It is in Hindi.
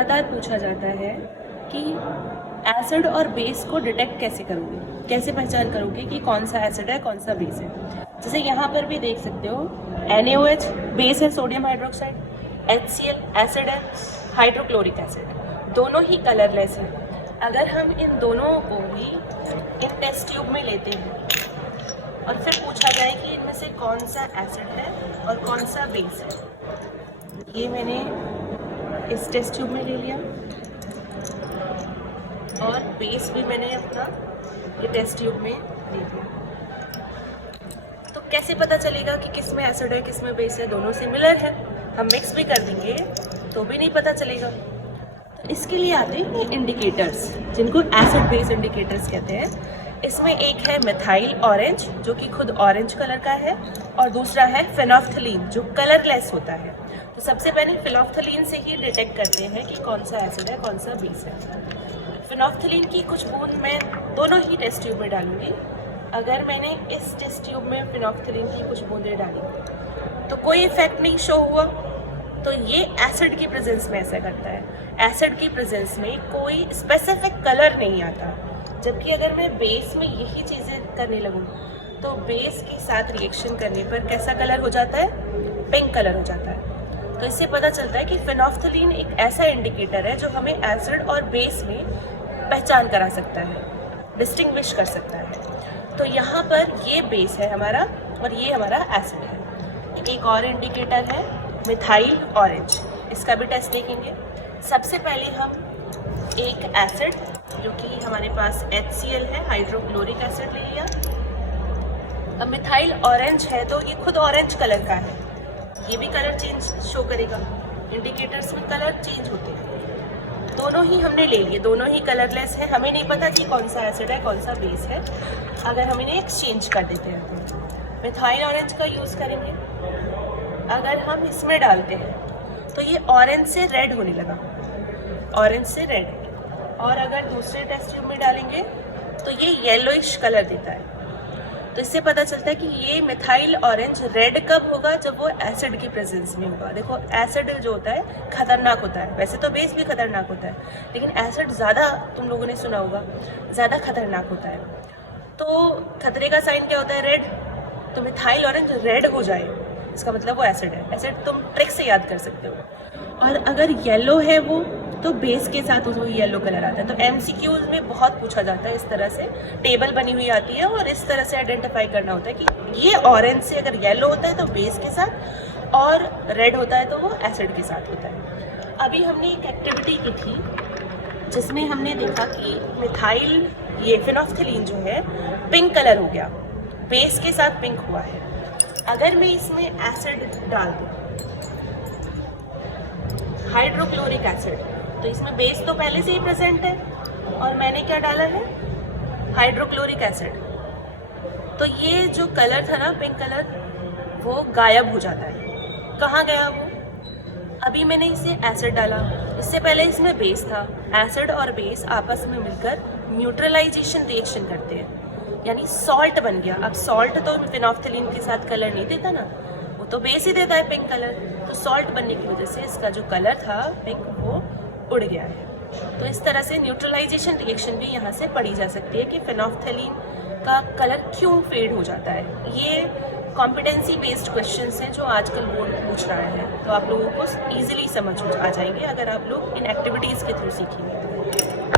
लगातार पूछा जाता है कि एसिड और बेस को डिटेक्ट कैसे करोगे, कैसे पहचान करोगे कि कौन सा एसिड है कौन सा बेस है। जैसे यहाँ पर भी देख सकते हो NaOH बेस है सोडियम हाइड्रोक्साइड, HCl एसिड है, हाइड्रोक्लोरिक एसिड दोनों ही कलरलेस है। अगर हम इन दोनों को भी इन टेस्ट ट्यूब में लेते हैं और फिर पूछा जाए कि इनमें से कौन सा एसिड है और कौन सा बेस है, ये मैंने इस टेस्ट ट्यूब में ले लिया और बेस भी मैंने अपना ये टेस्ट ट्यूब में ले लिया। तो कैसे पता चलेगा कि किस में एसिड है किस में बेस है? दोनों सिमिलर है, हम मिक्स भी कर देंगे तो भी नहीं पता चलेगा। तो इसके लिए आते हैं इंडिकेटर्स, जिनको एसिड बेस इंडिकेटर्स कहते हैं। इसमें एक है मिथाइल ऑरेंज जो कि खुद ऑरेंज कलर का है, और दूसरा है फेनोल्फ्थलीन जो कलरलेस होता है। तो सबसे पहले फेनोल्फ्थलीन से ही डिटेक्ट करते हैं कि कौन सा एसिड है कौन सा बेस है। फेनोल्फ्थलीन की कुछ बूंद मैं दोनों ही टेस्ट ट्यूब में डालूंगी। अगर मैंने इस टेस्ट ट्यूब में फेनोल्फ्थलीन की कुछ बूंदें डाली तो कोई इफेक्ट नहीं शो हुआ, तो ये एसिड की प्रेजेंस में ऐसा करता है। एसिड की प्रेजेंस में कोई स्पेसिफिक कलर नहीं आता, जबकि अगर मैं बेस में यही चीज़ें करने लगूँ तो बेस के साथ रिएक्शन करने पर कैसा कलर हो जाता है? पिंक कलर हो जाता है। तो इससे पता चलता है कि फेनोल्फ्थलीन एक ऐसा इंडिकेटर है जो हमें एसिड और बेस में पहचान करा सकता है, डिस्टिंग्विश कर सकता है। तो यहाँ पर ये बेस है हमारा और ये हमारा एसिड है। एक और इंडिकेटर है मिथाइल ऑरेंज, इसका भी टेस्ट देखेंगे। सबसे पहले हम एक एसिड जो कि हमारे पास HCl है, हाइड्रोक्लोरिक एसिड ले लिया। अब मिथाइल ऑरेंज है तो ये खुद ऑरेंज कलर का है, ये भी कलर चेंज शो करेगा। इंडिकेटर्स में कलर चेंज होते हैं। दोनों ही हमने ले लिए, दोनों ही कलरलेस है, हमें नहीं पता कि कौन सा एसिड है कौन सा बेस है। अगर हम इन्हें एक्सचेंज कर देते हैं तो मिथाइल ऑरेंज का यूज़ करेंगे। अगर हम इसमें डालते हैं तो ये ऑरेंज से रेड होने लगा, ऑरेंज से रेड। और अगर दूसरे टेस्ट ट्यूब में डालेंगे तो ये येलोइश कलर देता है। तो इससे पता चलता है कि ये मिथाइल ऑरेंज रेड कब होगा? जब वो एसिड की प्रेजेंस में होगा। देखो एसिड जो होता है खतरनाक होता है, वैसे तो बेस भी खतरनाक होता है, लेकिन एसिड ज़्यादा, तुम लोगों ने सुना होगा, ज़्यादा खतरनाक होता है। तो खतरे का साइन क्या होता है? रेड। तो मिथाइल ऑरेंज रेड हो जाए इसका मतलब वो एसिड है। एसिड तुम ट्रिक से याद कर सकते हो। और अगर येलो है वो तो बेस के साथ उसको येलो कलर आता है। तो MCQs में बहुत पूछा जाता है, इस तरह से टेबल बनी हुई आती है और इस तरह से आइडेंटिफाई करना होता है कि ये ऑरेंज से अगर येलो होता है तो बेस के साथ, और रेड होता है तो वो एसिड के साथ होता है। अभी हमने एक एक्टिविटी की थी जिसमें हमने देखा कि मिथाइल ये फेनोल्फ्थलीन जो है पिंक कलर हो गया, बेस के साथ पिंक हुआ है। अगर मैं इसमें एसिड डाल दूँ हाइड्रोक्लोरिक एसिड, तो इसमें बेस तो पहले से ही प्रेजेंट है और मैंने क्या डाला है? Hydrochloric acid. तो ये जो कलर था ना पिंक कलर, वो गायब हो जाता है। कहाँ गया वो? अभी मैंने इसे एसिड डाला, इससे पहले इसमें बेस था। एसिड और बेस आपस में मिलकर न्यूट्रलाइजेशन रिएक्शन करते हैं, यानी सॉल्ट बन गया। अब सॉल्ट तो फेनोल्फ्थलीन के साथ कलर नहीं देता ना, वो तो बेस ही देता है पिंक कलर। तो सॉल्ट बनने की वजह से इसका जो कलर था पिंक वो उड़ गया है। तो इस तरह से न्यूट्रलाइजेशन रिएक्शन भी यहाँ से पढ़ी जा सकती है कि फेनोल्फ्थलीन का कलर क्यों फेड हो जाता है। ये कॉम्पिटेंसी बेस्ड क्वेश्चंस हैं जो आजकल बोर्ड पूछ रहा है, तो आप लोगों को इजीली समझ आ जाएंगे अगर आप लोग इन एक्टिविटीज़ के थ्रू सीखेंगे।